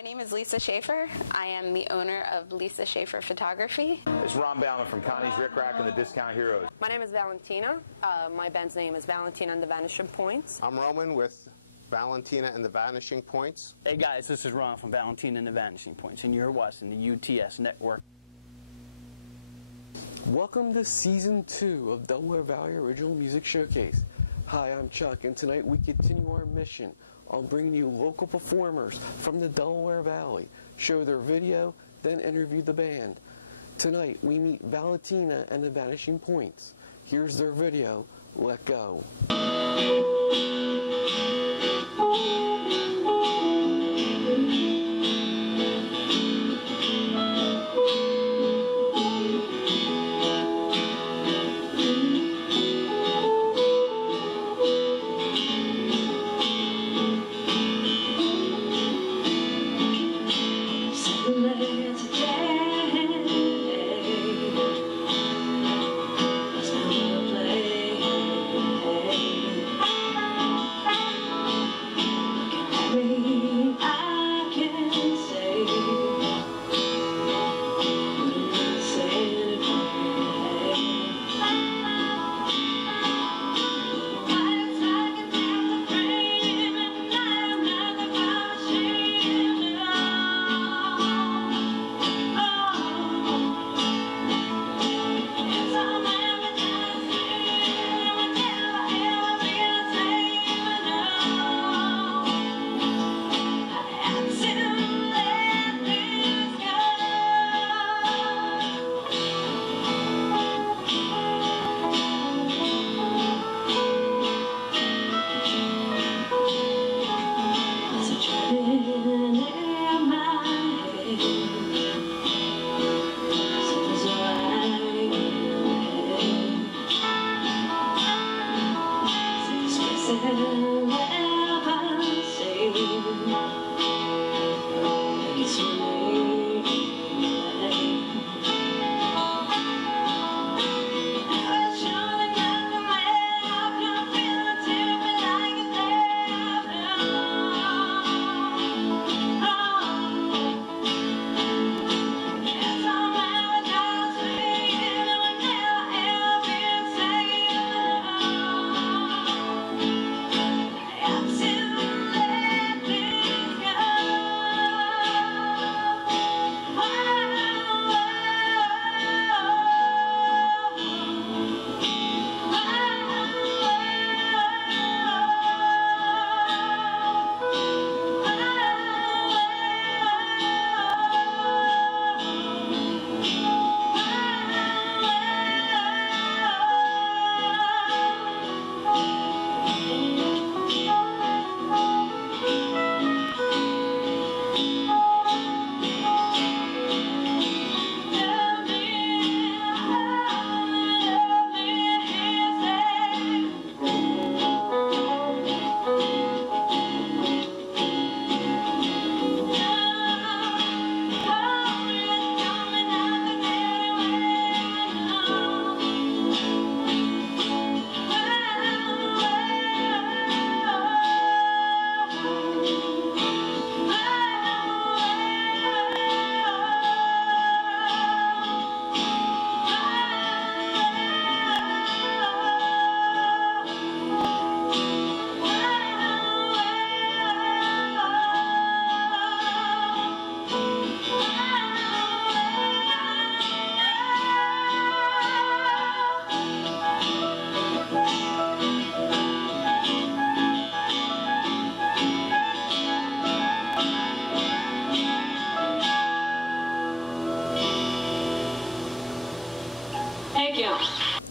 My name is Lisa Schaefer. I am the owner of Lisa Schaefer Photography. It's Ron Bauman from Connie's Rick Rack and the Discount Heroes. My name is Valentina. My band's name is Valentina and the Vanishing Points. I'm Roman with Valentina and the Vanishing Points. Hey guys, this is Ron from Valentina and the Vanishing Points, and you're watching the UTS Network. Welcome to Season 2 of Delaware Valley Original Music Showcase. Hi, I'm Chuck, and tonight we continue our mission on bringing you local performers from the Delaware Valley, show their video, then interview the band. Tonight we meet Valentina and the Vanishing Points. Here's their video, Let Go.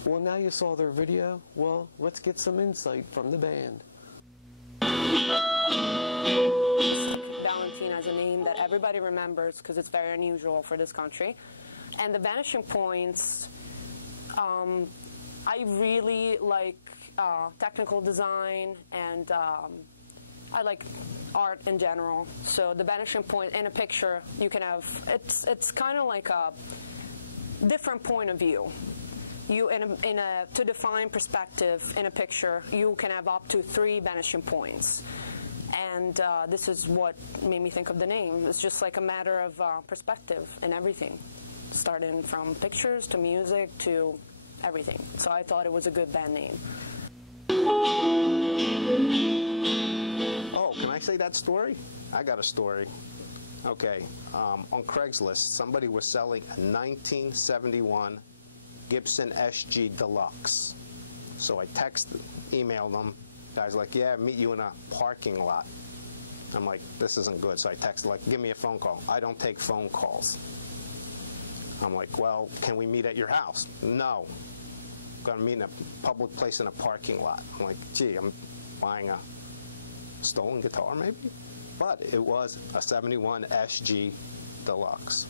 Well, now you saw their video. Well, let's get some insight from the band. Valentina is a name that everybody remembers because it's very unusual for this country. And the Vanishing Points, I really like technical design, and I like art in general. So the Vanishing Point in a picture, you can have, it's kind of like a different point of view. You, to define perspective in a picture, you can have up to 3 vanishing points. And this is what made me think of the name. It's just like a matter of perspective and everything, starting from pictures to music to everything. So I thought it was a good band name. Oh, can I say that story? I got a story. Okay, on Craigslist, somebody was selling a 1971 Gibson SG Deluxe. So I emailed them. Guy's like, yeah, meet you in a parking lot. I'm like, this isn't good. So I texted, like, give me a phone call. I don't take phone calls. I'm like, well, can we meet at your house? No. I'm going to meet in a public place in a parking lot. I'm like, gee, I'm buying a stolen guitar maybe? But it was a 71 SG Deluxe.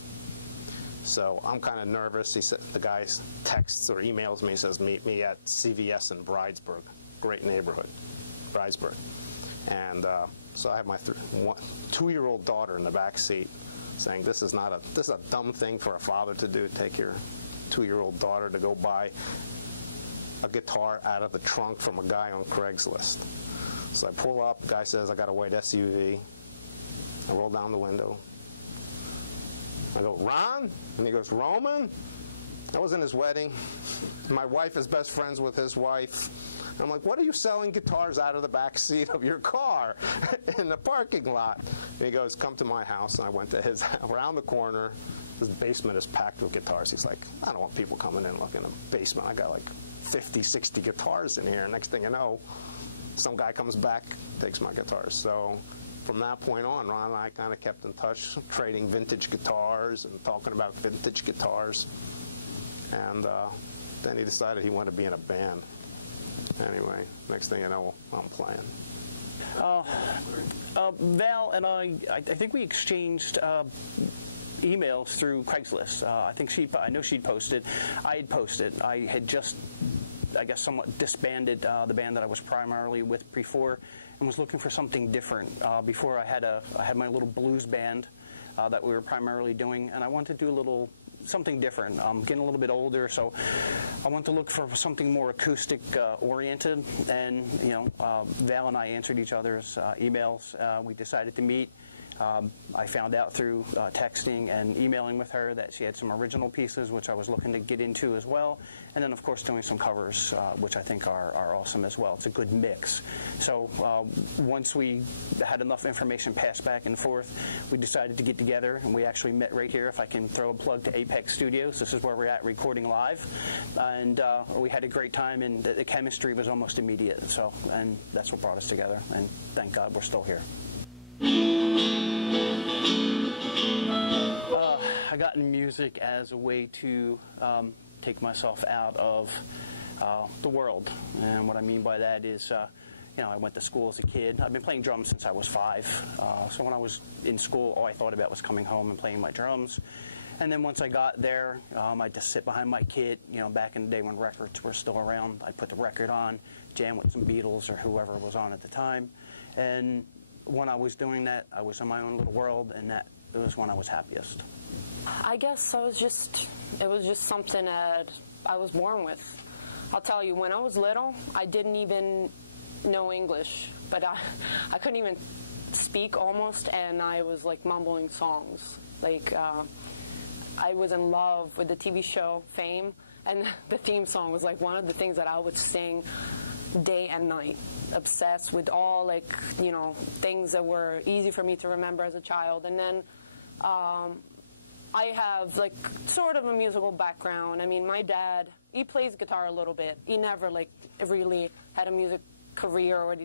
So I'm kind of nervous. He said, the guy texts or emails me, says, meet me at CVS in Bridesburg. Great neighborhood, Bridesburg. And so I have my 2-year-old daughter in the back seat saying, this is a dumb thing for a father to do, take your 2-year-old daughter to go buy a guitar out of the trunk from a guy on Craigslist. So I pull up, the guy says, I got a white SUV. I roll down the window. I go, Ron? And he goes, Roman? That wasn't his wedding. My wife is best friends with his wife. And I'm like, what are you selling guitars out of the back seat of your car in the parking lot? And he goes, come to my house. And I went to his house. Around the corner, his basement is packed with guitars. He's like, I don't want people coming in looking in the basement. I got like 50, 60 guitars in here. Next thing you know, some guy comes back, takes my guitars. So from that point on, Ron and I kind of kept in touch, trading vintage guitars and talking about vintage guitars. And then he decided he wanted to be in a band. Anyway, next thing you know, I'm playing. Val and I think we exchanged emails through Craigslist. I know she'd posted. I had posted. I had just, I guess, somewhat disbanded the band that I was primarily with before, and was looking for something different. Before I had my little blues band that we were primarily doing, and I wanted to do something different. I'm getting a little bit older, so I want to look for something more acoustic oriented. And Val and I answered each other's emails. We decided to meet. I found out through texting and emailing with her that she had some original pieces, which I was looking to get into as well. And then, of course, doing some covers, which I think are awesome as well. It's a good mix. So once we had enough information passed back and forth, we decided to get together, and we actually met right here. If I can throw a plug to Apex Studios, this is where we're at recording live. And we had a great time, and the chemistry was almost immediate. And that's what brought us together, and thank God we're still here. I got in music as a way to take myself out of the world, and what I mean by that is, I went to school as a kid. I've been playing drums since I was 5. So when I was in school, all I thought about was coming home and playing my drums. And then once I got there, I'd just sit behind my kit. Back in the day when records were still around, I'd put the record on, jam with some Beatles or whoever was on at the time, and when I was doing that, I was in my own little world, and it was when I was happiest. I guess it was just something that I was born with. I'll tell you, when I was little, I didn't even know English, but I couldn't even speak almost, and I was like mumbling songs. Like I was in love with the TV show Fame, and the theme song was like one of the things that I would sing day and night. Obsessed with all things that were easy for me to remember as a child. And then I have sort of a musical background. I mean, my dad, he plays guitar a little bit. He never really had a music career,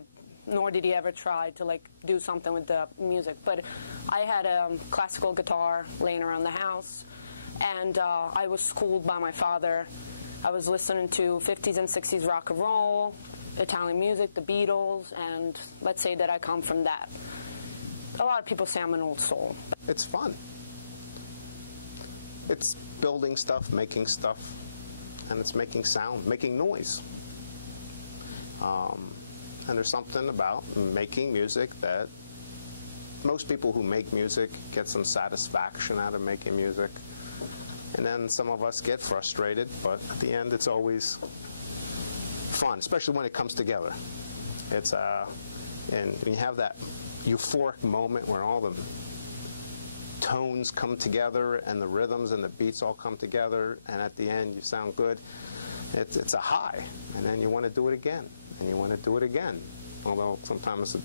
nor did he ever try to do something with the music. But I had a classical guitar laying around the house, and I was schooled by my father. I was listening to 50s and 60s rock and roll, Italian music, the Beatles, and let's say that I come from that. A lot of people say I'm an old soul. It's fun. It's building stuff, making stuff, and it's making sound, making noise. And there's something about making music that most people who make music get some satisfaction out of making music. And then some of us get frustrated, but at the end it's always fun, especially when it comes together. It's and when you have that euphoric moment where all the tones come together and the rhythms and the beats all come together, and at the end you sound good. It's a high, and then you want to do it again, and you want to do it again. Although sometimes it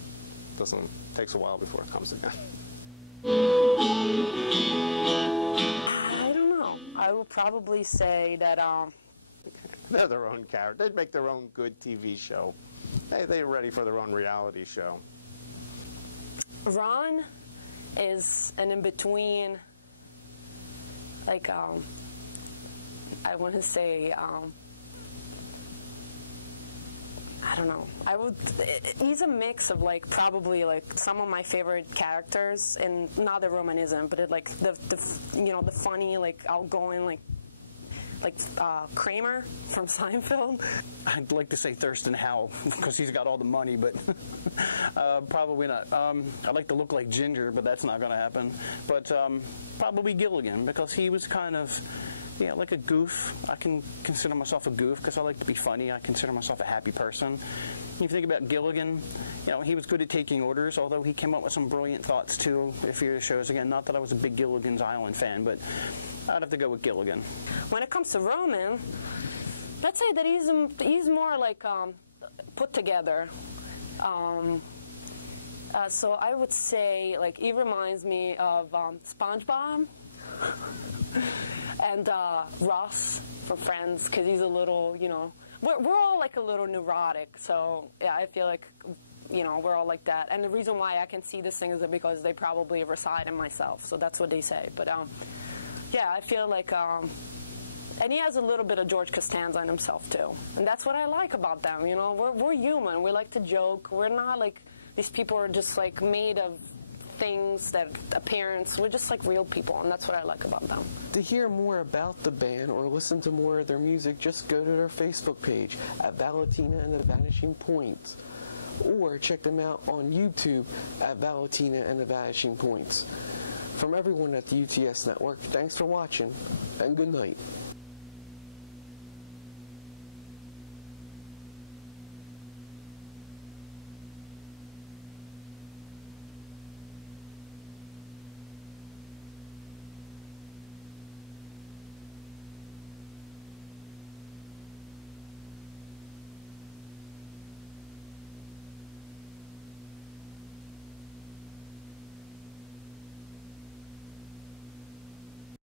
takes a while before it comes again. I don't know. I will probably say that they're their own character. They'd make their own good TV show. They're ready for their own reality show. Ron is an in-between, like, I want to say, I don't know. He's a mix of, like, probably, like, some of my favorite characters, and not that Roman isn't, but it, like, the funny, like, outgoing, like Kramer from Seinfeld. I'd like to say Thurston Howell because he's got all the money, but probably not. I'd like to look like Ginger, but that's not going to happen. But probably Gilligan, because he was kind of, like a goof. I can consider myself a goof because I like to be funny. I consider myself a happy person. If you think about Gilligan, he was good at taking orders, although he came up with some brilliant thoughts too. If you hear the shows again, not that I was a big Gilligan's Island fan, but I'd have to go with Gilligan. When it comes to Roman, let's say that he's more like put together. So I would say, like, he reminds me of SpongeBob and Ross from Friends, because he's a little, we're all like a little neurotic. So yeah, I feel like, we're all like that. And the reason why I can see this thing is because they probably reside in myself. So that's what they say. But yeah, I feel like, and he has a little bit of George Costanza in himself too, and that's what I like about them. We're human. We like to joke. We're not like these people are just like made of things that appearance. We're just like real people, and that's what I like about them. To hear more about the band or listen to more of their music, just go to their Facebook page at Valentina and the Vanishing Points, or check them out on YouTube at Valentina and the Vanishing Points. From everyone at the UTS Network, thanks for watching, and good night.